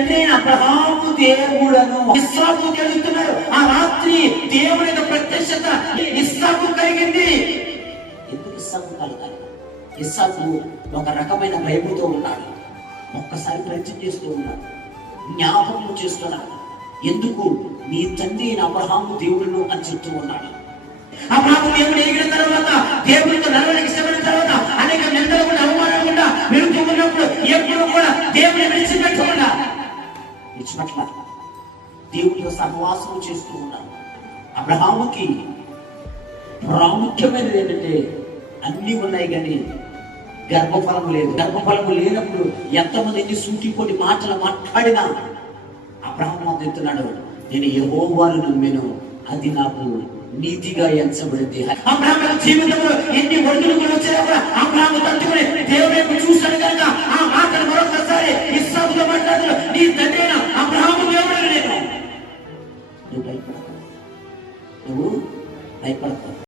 తండ్రి అయిన అబ్రహాము దేవుడను. ఇస్సాకు తెలుగుతున్నారు. ఆ రాత్రి దేవుని యొక్క ప్రత్యక్షత ఇస్సాకు కలిగింది. ఎందుకు ఇస్సాకు కలగాలి? ఇస్సాకు ఒక రకమైన భయముతో ఉన్నాడు. ఒక్కసారి ప్రయత్నం చేస్తూ ఉన్నాడు, జ్ఞాపకం చేస్తున్నాడు. ఎందుకు? నీ తండ్రి అయిన అబ్రహాము దేవుడును అని చెప్తూ ఉన్నాడు. అబ్రహాము దేవుడు ఎగిన తర్వాత, దేవుడితో నడవడానికి ఇష్టమైన తర్వాత, అనేక నిందలు కూడా అవమానాలు కూడా వెళుతూ ఉన్నప్పుడు ఎప్పుడు కూడా దేవుని విడిచిపెట్టకుండా దేవుడితో సహవాసం చేస్తూ ఉన్నాడు. అబ్రహాముకి ప్రాముఖ్యమైనది ఏంటంటే అన్ని ఉన్నాయి కానీ గర్భఫలము లేదు. గర్భఫలము లేనప్పుడు ఎంతమంది ఎన్ని సూటిపోటి మాటలు మాట్లాడినా అబ్రహాము అందుతున్నాడు, నేను యెహోవాను నమ్మెను, అది నాకు నీతిగా ఎంచబడింది. అబ్రహాము జీవితంలో ఎన్ని ఒడుగులు కూడా వచ్చాయో కూడా అబ్రహాము తట్టుకుని దేవుని వైపు చూశాడు కనుక ఆ మాటలు మరొకసారి ఇస్సాకుతో మాట్లాడుతూ, నీ తండ్రి అయిన అబ్రహాము దేవుడని నేను. నువ్వు భయపడతావు.